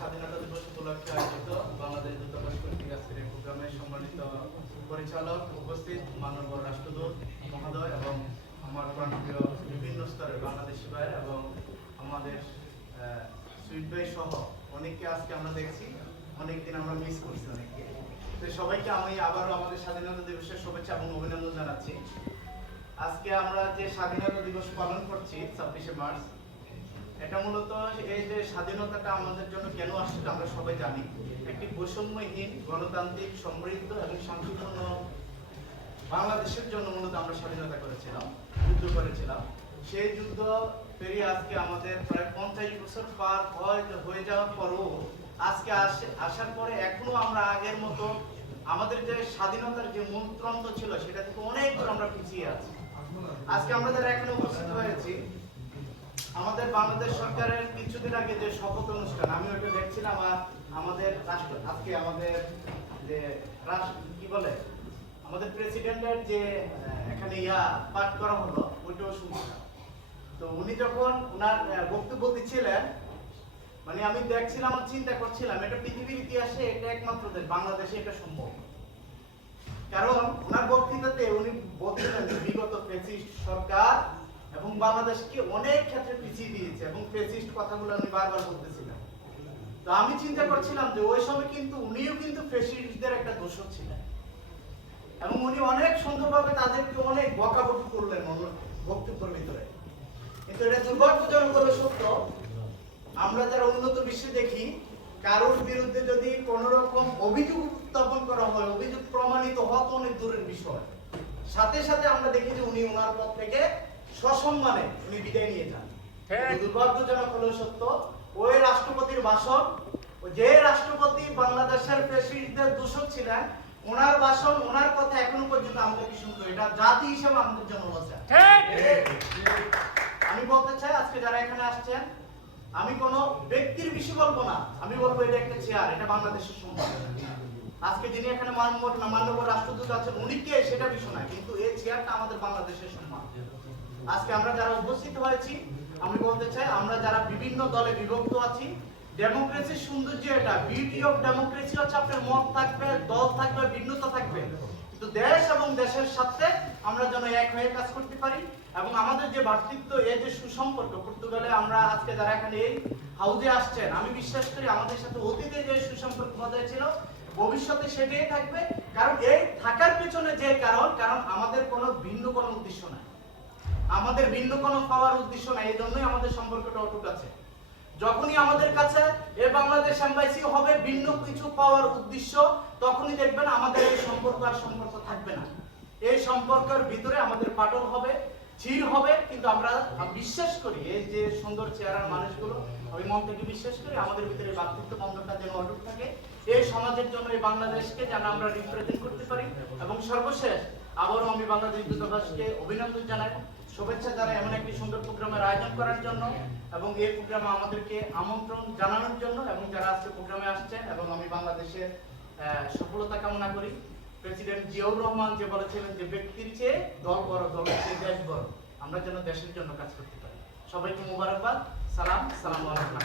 স্বাধীনতা দিবস উপলক্ষে আয়োজিত বাংলাদেশ দূতাবাস কর্তৃক আজকের এই প্রোগ্রামের সম্মানিত পরিচালক, উপস্থিত মাননীয় রাষ্ট্রদূত মহোদয় এবং আমার প্রাণপ্রিয় বিভিন্ন স্তরের বাংলাদেশি ভাই এবং আমাদের সুইট ভাই সহ অনেককে আজকে আমরা দেখছি, অনেকদিন আমরা মিস করছি অনেককে। তো সবাইকে আমি আবারও আমাদের স্বাধীনতা দিবসের শুভেচ্ছা এবং অভিনন্দন জানাচ্ছি। আজকে আমরা যে স্বাধীনতা দিবস পালন করছি 26শে মার্চ, এটা মূলত এই যে স্বাধীনতাটা আমাদের জন্য কেন আসছে আমরা সবাই জানি। একটি বৈষম্যহীন, গণতান্ত্রিক, সমৃদ্ধ এবং শান্তিপূর্ণ বাংলাদেশের জন্য মূলত আমরা স্বাধীনতা করেছিলাম, যুদ্ধ করেছিলাম। সেই যুদ্ধ পেরিয়ে আজকে আমাদের প্রায় 50 বছর পার হয়ে যাওয়ার পরও আজকে আসার পরে এখনো আমরা আগের মতো আমাদের যে স্বাধীনতার যে মন্ত্রন্ত ছিল সেটা থেকে অনেক দূর আমরা পিছিয়ে আছি। আজকে আমরা যারা এখানে উপস্থিত হয়েছি, আমাদের বাংলাদেশ সরকারের কিছুদিন আগে যে শপথ অনুষ্ঠান আমি ওইটা দেখছিলাম, আর আমাদের রাষ্ট্র আজকে আমাদের যে কি বলে আমাদের প্রেসিডেন্টের যে এখানে পাঠ করা হলো ওইটাও শুনছিলাম। তো উনি যখন ওনার বক্তব্য দিচ্ছিলেন, মানে আমি দেখছিলাম আর চিন্তা করছিলাম এটা পৃথিবীর ইতিহাসে এটা একমাত্র দেশ, বাংলাদেশে এটা সম্ভব। কারণ ওনার বক্তৃতাতে উনি বলছিলেন যে বিগত ফ্যাসিস্ট সরকার এবং বাংলাদেশকে অনেক ক্ষেত্রে পিছিয়ে দিয়েছে এবং ফ্যাসিস্ট কথাগুলো উনি বারবার বলতেছিলেন। তো আমি চিন্তা করছিলাম যে ওই সময় কিন্তু উনিও কিন্তু ফ্যাসিস্টদের একটা দোষর ছিলেন এবং উনি অনেক সুন্দরভাবে তাদেরকে অনেক বকাবকি করলেন বক্তব্যের ভিতরে। কিন্তু এটা দুর্ভাগ্যজনক হলো সত্য, আমরা যারা উন্নত বিশ্বে দেখি কারোর বিরুদ্ধে যদি কোন রকম অভিযোগ উত্থাপন করা হয়, অভিযোগ প্রমাণিত হওয়া তো অনেক দূরের বিষয়, সাথে সাথে আমরা দেখি যে উনি ওনার পদ থেকে সসম্মানে উনি বিদায় নিয়ে যান। দুর্ভাগ্যজনক হলো সত্য, ওই রাষ্ট্রপতির ভাষণ, যে রাষ্ট্রপতি বাংলাদেশের ফ্যাসিস্টদের দোষক ছিলেন, ওনার ভাষণ, ওনার কথা এখনো পর্যন্ত আমরা কি শুনতে, এটা জাতি হিসেবে আমাদের জন্য লজ্জা। আমি বলতে চাই আজকে যারা এখানে আসছেন, আমি কোন ব্যক্তির বিষয় বলবো না, আমি বলবো এটা একটা চেয়ার, এটা বাংলাদেশের সম্মান। আজকে যিনি এখানে মাননীয় রাষ্ট্রদূত আছেন উনি কে সেটা বিষয় না, কিন্তু এই চেয়ারটা আমাদের বাংলাদেশের সম্মান। আজকে আমরা যারা উপস্থিত হয়েছি, আমি বলতে চাই আমরা যারা বিভিন্ন দলে বিভক্ত আছি, ডেমোক্রেসির সৌন্দর্য এটা, বিউটি অফ ডেমোক্রেসি হচ্ছে আপনার মত থাকবে, দল থাকবে, ভিন্নতা থাকবে, কিন্তু দেশ এবং দেশের সাথে আমরা যেন এক হয়ে কাজ করতে পারি এবং আমাদের যে ভ্রাতৃত্ব, এই যে সুসম্পর্ক, পর্তুগালে আমরা আজকে যারা এখানে এই হাউজে আসছেন, আমি বিশ্বাস করি আমাদের সাথে অতীতে যে সুসম্পর্ক বজায় ছিল ভবিষ্যতে সেটাই থাকবে। কারণ এই থাকার পেছনে যে কারণ আমাদের কোনো ভিন্ন কোনো উদ্দেশ্য নাই, আমাদের ভিন্ন কোনো পাওয়ার উদ্দেশ্য নাই, এই জন্যই আমাদের সম্পর্কটা অটুট আছে। যখনই আমাদের কাছে এই বাংলাদেশ এমবাসি হবে ভিন্ন কিছু পাওয়ার উদ্দেশ্য, তখনই দেখবেন আমাদের এই সম্পর্ক আর সম্পর্ক থাকবে না। এই সম্পর্কের ভিতরে আমাদের পাটল হবে, চির হবে। কিন্তু আমরা বিশ্বাস করি এই যে সুন্দর চেহারার মানুষগুলো, আমি মন থেকে বিশ্বাস করি আমাদের ভিতরে ভ্রাতৃত্ব বন্ধনটা যেন অটুট থাকে, এই সমাজের জন্য এই বাংলাদেশকে যেন আমরা রিপ্রেজেন্ট করতে পারি। এবং সর্বশেষ আবারও আমি বাংলাদেশ দূতাবাসকে অভিনন্দন জানাই, শুভেচ্ছা জানাই এমন একটি সুন্দর প্রোগ্রামের আয়োজন করার জন্য এবং এই প্রোগ্রামে আমাদেরকে আমন্ত্রণ জানানোর জন্য, এবং যারা আজকে প্রোগ্রামে আসছেন। এবং আমি বাংলাদেশের সফলতা কামনা করি। প্রেসিডেন্ট জিয়াউর রহমান যে বলেছিলেন যে ব্যক্তির চেয়ে দল বড়, দলের চেয়ে দেশ বড়, আমরা যেন দেশের জন্য কাজ করতে পারি। সবাইকে মোবারকবাদ, সালাম আলাইকুম।